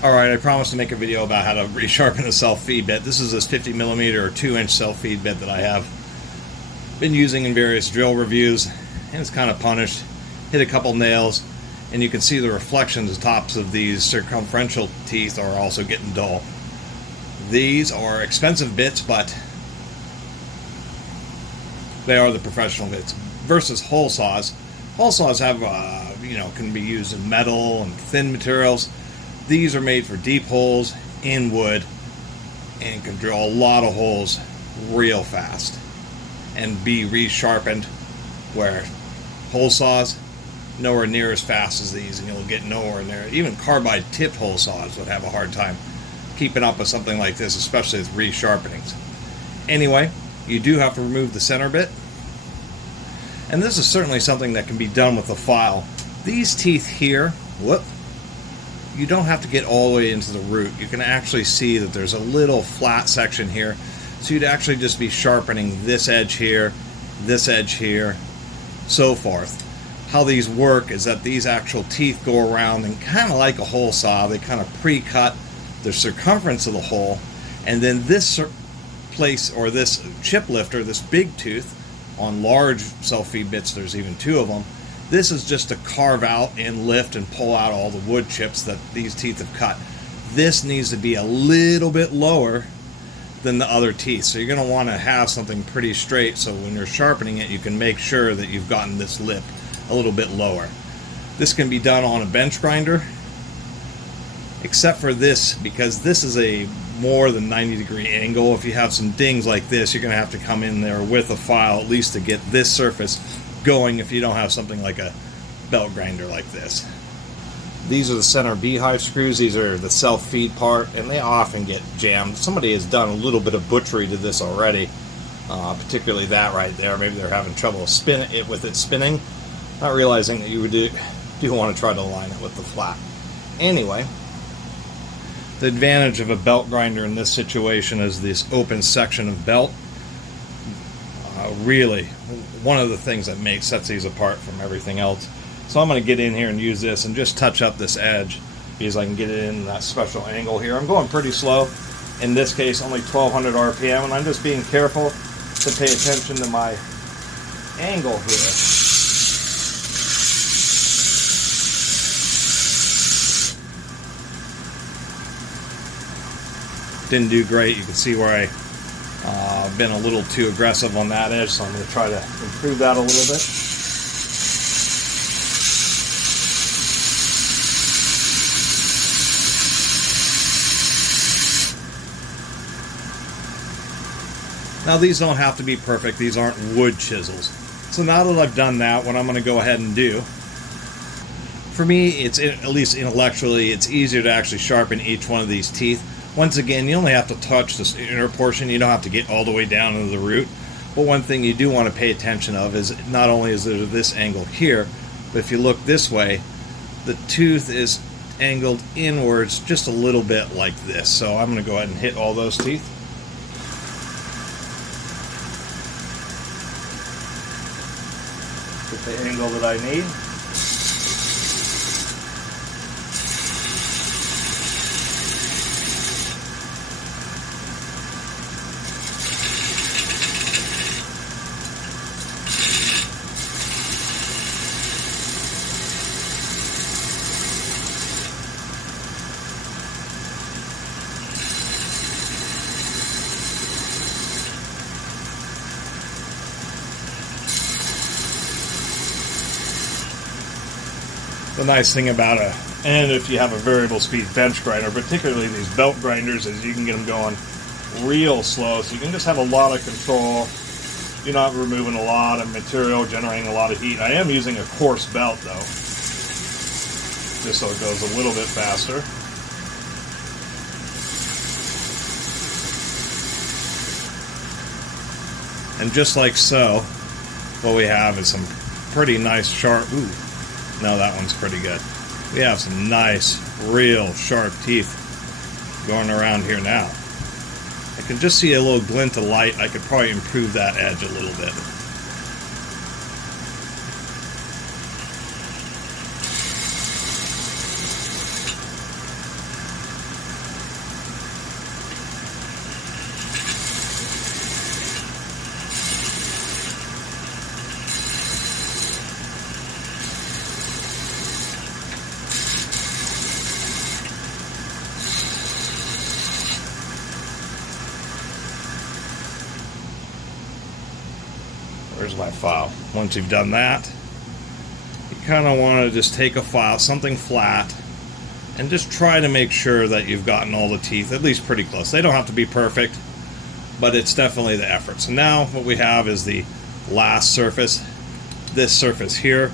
Alright, I promised to make a video about how to resharpen a self-feed bit. This is this 50mm or 2-inch self-feed bit that I have been using in various drill reviews, and it's kind of punished. Hit a couple nails, and you can see the reflections, the tops of these circumferential teeth are also getting dull. These are expensive bits, but they are the professional bits. Versus hole saws. Hole saws have, can be used in metal and thin materials. These are made for deep holes in wood and can drill a lot of holes real fast and be resharpened, where hole saws nowhere near as fast as these, and you'll get nowhere near. Even carbide tipped hole saws would have a hard time keeping up with something like this, especially with resharpenings. Anyway, you do have to remove the center bit, and this is certainly something that can be done with a file. These teeth here, you don't have to get all the way into the root. You can actually see that there's a little flat section here, so you'd actually just be sharpening this edge here, so forth. How these work is that these actual teeth go around, and kind of like a hole saw, they kind of pre-cut the circumference of the hole, and then this place, or this chip lifter, this big tooth, on large self-feed bits, there's even two of them. This is just to carve out and lift and pull out all the wood chips that these teeth have cut. This needs to be a little bit lower than the other teeth. So you're going to want to have something pretty straight, so when you're sharpening it, you can make sure that you've gotten this lip a little bit lower. This can be done on a bench grinder, except for this, because this is a more than 90-degree angle. If you have some dings like this, you're going to have to come in there with a file at least to get this surface going, if you don't have something like a belt grinder like this. These are the center beehive screws. These are the self-feed part, and they often get jammed. Somebody has done a little bit of butchery to this already, particularly that right there. Maybe they're having trouble with it spinning, not realizing that you do want to try to align it with the flat. Anyway, the advantage of a belt grinder in this situation is this open section of belt. Really, one of the things that sets these apart from everything else. So I'm going to get in here and use this and just touch up this edge, because I can get it in that special angle here. I'm going pretty slow. In this case, only 1200 RPM, and I'm just being careful to pay attention to my angle here. Didn't do great. You can see where I've been a little too aggressive on that edge, so I'm going to try to improve that a little bit. Now, these don't have to be perfect. These aren't wood chisels. So now that I've done that, what I'm going to go ahead and do, for me, it's, at least intellectually, it's easier to actually sharpen each one of these teeth. Once again, you only have to touch this inner portion. You don't have to get all the way down into the root. But one thing you do want to pay attention of is not only is there this angle here, but if you look this way, the tooth is angled inwards just a little bit like this. So I'm going to go ahead and hit all those teeth. Get the angle that I need. The nice thing about and if you have a variable speed bench grinder, particularly these belt grinders, is you can get them going real slow, so you can just have a lot of control. You're not removing a lot of material, generating a lot of heat. I am using a coarse belt though, just so it goes a little bit faster. And just like so, what we have is some pretty nice sharp, no, that one's pretty good. We have some nice, real sharp teeth going around here now. I can just see a little glint of light. I could probably improve that edge a little bit. Where's my file? Once you've done that, you kind of want to just take a file, something flat, and just try to make sure that you've gotten all the teeth at least pretty close. They don't have to be perfect, but it's definitely the effort. So now what we have is the last surface, this surface here.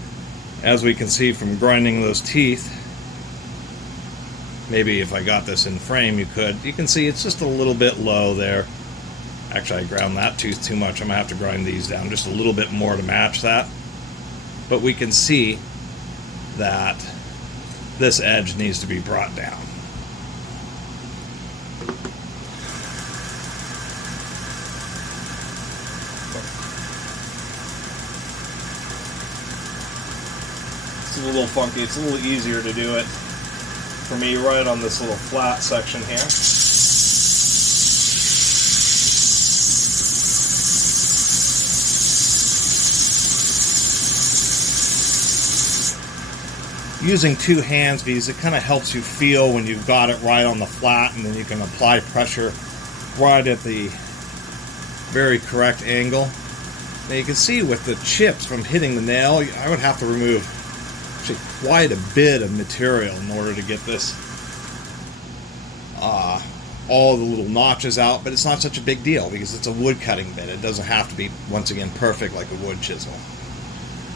As we can see from grinding those teeth, maybe if I got this in frame, you can see it's just a little bit low there. Actually, I ground that tooth too much. I'm gonna have to grind these down just a little bit more to match that. But we can see that this edge needs to be brought down. It's a little funky. It's a little easier to do it for me right on this little flat section here. Using two hands because it kind of helps you feel when you've got it right on the flat, and then you can apply pressure right at the very correct angle. Now you can see with the chips from hitting the nail, I would have to remove actually quite a bit of material in order to get this all the little notches out, but it's not such a big deal because it's a wood cutting bit. It doesn't have to be, once again, perfect like a wood chisel.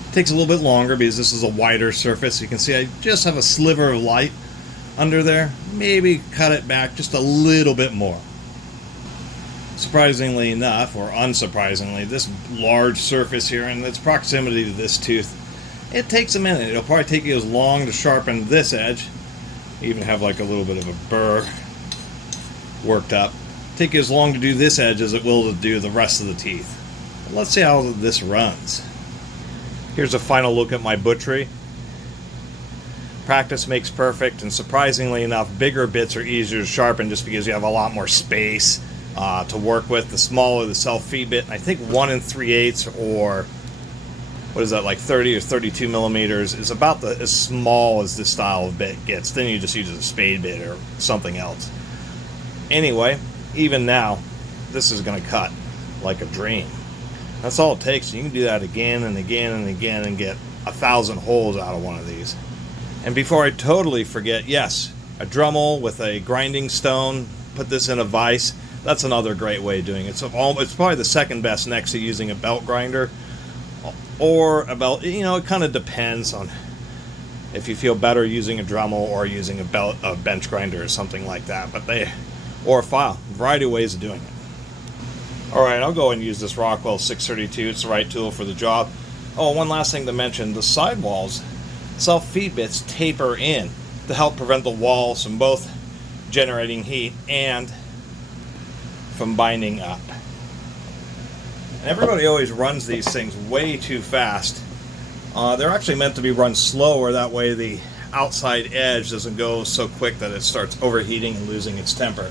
It takes a little bit longer because this is a wider surface. You can see I just have a sliver of light under there. Maybe cut it back just a little bit more. Surprisingly enough, or unsurprisingly, this large surface here and its proximity to this tooth, it takes a minute. It'll probably take you as long to sharpen this edge. You even have like a little bit of a burr worked up. Take you as long to do this edge as it will to do the rest of the teeth. But let's see how this runs. Here's a final look at my butchery. Practice makes perfect, and surprisingly enough, bigger bits are easier to sharpen just because you have a lot more space to work with. The smaller the self-feed bit, and I think 1 3/8 or what is that, like 30 or 32 millimeters is about as small as this style of bit gets. Then you just use a spade bit or something else. Anyway, even now, this is going to cut like a dream. That's all it takes. You can do that again and again and again and get 1,000 holes out of one of these. And before I totally forget, yes, a Dremel with a grinding stone, put this in a vise. That's another great way of doing it. It's probably the second best next to using a belt grinder or a belt. You know, it kind of depends on if you feel better using a Dremel or using a bench grinder or something like that. Or a file. A variety of ways of doing it. Alright, I'll go and use this Rockwell 632. It's the right tool for the job. Oh, one last thing to mention. The sidewalls, self-feed bits taper in to help prevent the walls from both generating heat and from binding up. And everybody always runs these things way too fast. They're actually meant to be run slower. That way the outside edge doesn't go so quick that it starts overheating and losing its temper.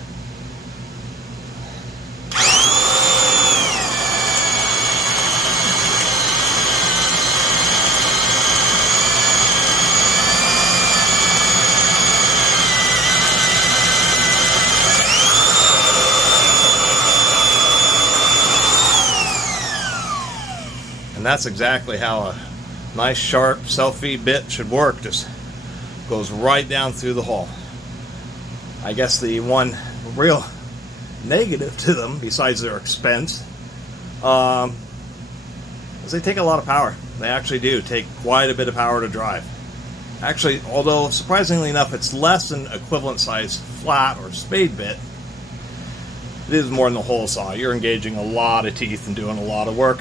And that's exactly how a nice sharp self-feed bit should work. Just goes right down through the hole. I guess the one real negative to them, besides their expense, is they take a lot of power. They actually do take quite a bit of power to drive. Actually, although surprisingly enough, it's less than equivalent size flat or spade bit, it is more than the hole saw. You're engaging a lot of teeth and doing a lot of work.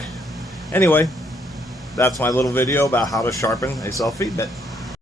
Anyway, that's my little video about how to sharpen a self-feed bit.